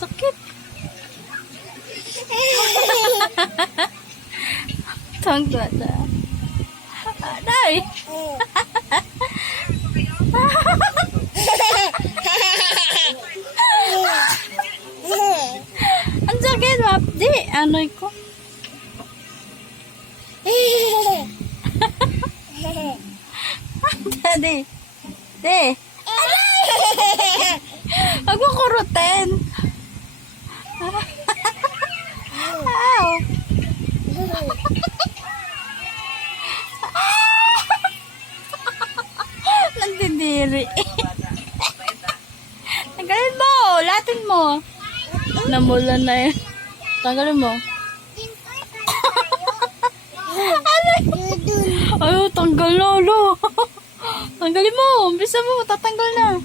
Sakit. Tangga ta. Aday. Ang sakit, Mapdi. Ano ko? Daddy. De. Huwag mo kurutin. Ow. Nandidiri. Tanggalin mo. Latin mo. Namula na yun. Tanggalin mo. Ay, tanggal na, lo. Tanggalin mo. Bisa mo, tatanggal na.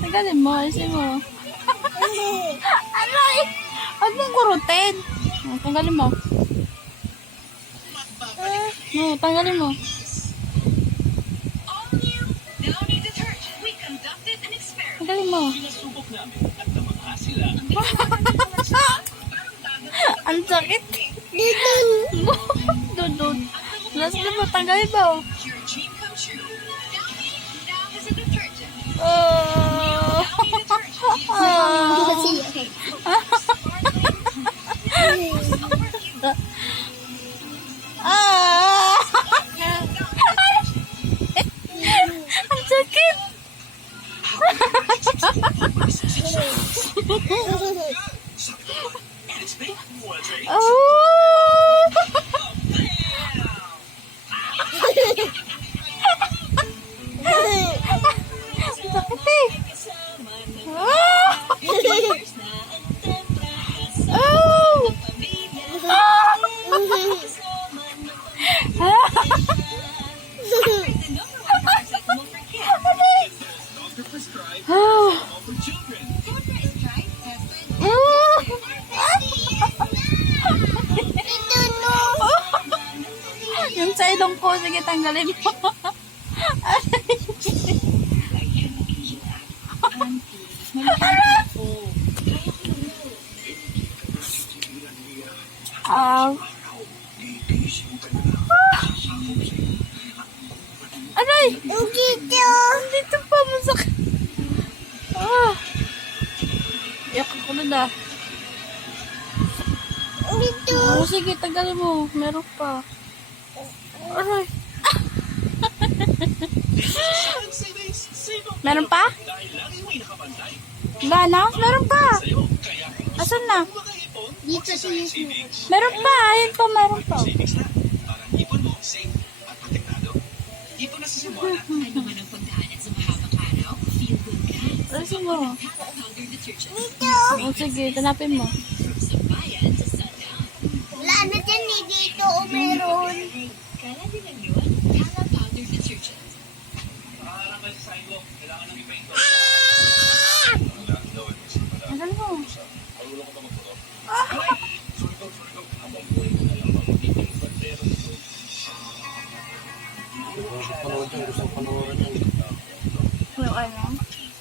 Tanggalin mo, alisin mo. Aray! Huwag mong kurutin. Tanggalin mo. Tanggalin mo. Tanggalin mo. Ang sakit. Dudod. Last na mo, tanggalin mo. Ang sakit. Yung sa ilong ko, sige, tanggalin mo. Aray! Dito pa, masakit. Iyak ako na. Sige, tanggalin mo. Meron pa. Aray. Meron pa? Wala na? Meron pa. Asan na? Dito sa YouTube. Meron pa. Ayun pa, meron pa. Ipon na sa Simona. Ano man ang pagdaanan sa mahabang araw, feel good ka. Ayun mo. Powder detergent. Sige, tanapin mo. Sa bayan sa sundown. Wala na dyan eh. Dito o meron. Kala din lang yun. Kala powder detergent. Parang kasi sa sidewalk, kailangan nang ipahinto. Asan mo? Ano, ano?